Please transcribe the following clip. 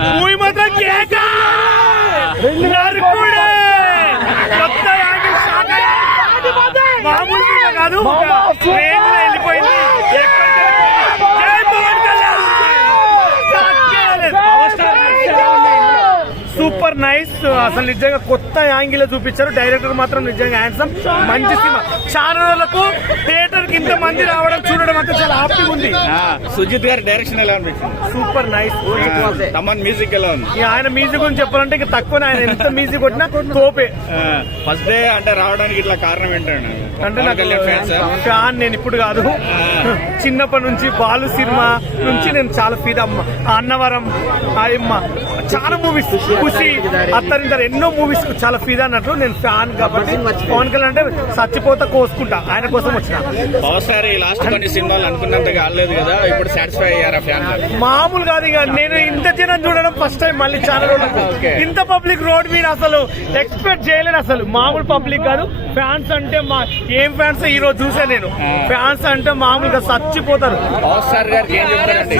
Movie మాత్రం కేక కొత్త మామూలు కాదు, వెళ్ళిపోయింది. Super nice. అసలు నిజంగా కొత్త యాంగిల్ చూపించారు. డైరెక్టర్ మాత్రం నిజంగా హ్యాండ్సమ్. మంచి సినిమా. చాలా రోజులకు థియేటర్ కి ఇంత మంది రావడం చూడడం అంటే చాలా హ్యాపీగా ఉంది. సుజిత్ గారి డైరెక్షన్ ఎలా అనిపించింది? Super nice. తమన్ మ్యూజిక్ ఎలా ఉంది? ఆయన మ్యూజిక్ గురించి చెప్పాలంటే ఇంకా తక్కువ. ఆయన ఎంత మ్యూజిక్ కొట్టినా తోపే. ఫస్ట్ డే అంటే రావడానికి ఇట్లా కారణం ఏంటంటే అంటే నాకు ఫ్యాన్ నేను ఇప్పుడు కాదు, చిన్నప్పటి నుంచి బాలు సినిమా నుంచి నేను చాలా ఫీదా. అన్నవరం, ఆయమ్మ, చాలా మూవీస్, ఖుషి, అత్తరిందరు, ఎన్నో మూవీస్ చాలా ఫీదా అన్నట్లు నేను ఫ్యాన్. కాబట్టి పవన్ కళ్యాణ్ అంటే చచ్చిపోతా కోసుకుంటా. ఆయన కోసం వచ్చిన. లాస్ట్ కొన్ని సినిమాలు అనుకున్నంత కాలేదు కదా, ఇప్పుడు సాటిస్ఫై అయ్యారా ఫ్యాన్? మామూలు కాదు. ఇక నేను ఇంత జనం చూడడం ఫస్ట్ టైం. మళ్ళీ చాలా రోజులు ఇంత పబ్లిక్ రోడ్ మీద అసలు ఎక్స్పెక్ట్ చేయలేను. అసలు మామూలు పబ్లిక్ కాదు. ఫ్యాన్స్ అంటే ఏం ఫ్యాన్స్ ఈ రోజు చూసా నేను. ఫ్యాన్స్ అంటే మామూలుగా చచ్చిపోతారు. పవర్ స్టార్ గారికి ఏం చెప్తారండి?